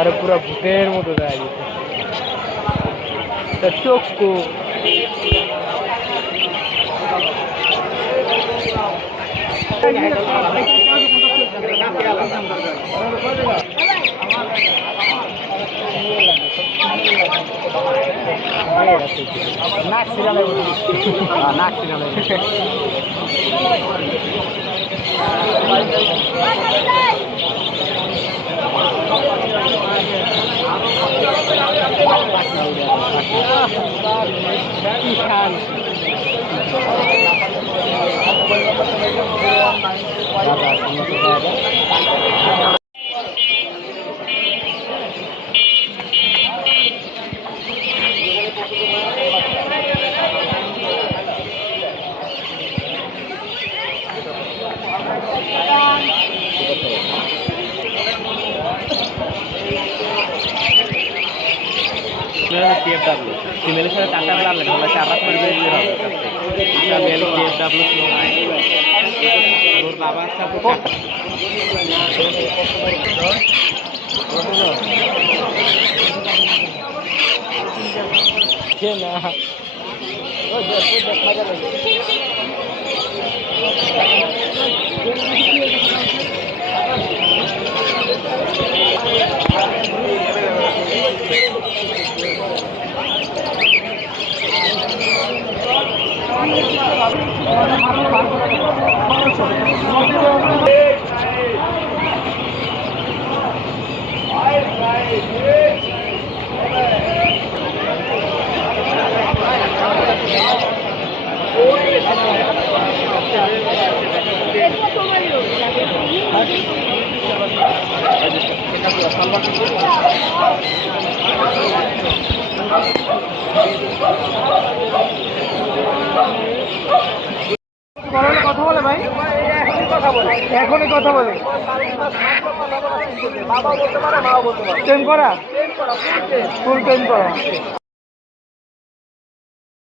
আরে পুরো ভূতের মতো দাঁড়িয়ে তার চক্ষু নাক সিরালে নাক সিরালে TFW ফিমেলের সাথে টাকা লাগলে তাহলে 4 রাত করে বের হবে ফিমেল TFW ওর বাবার সাথে কে না ও দেখ মজা লাগে কথা বলে ভাই এখনই কথা বলে বাবা বলতে পারে মাও বলতে পারে টেম করা ফুল টেম করা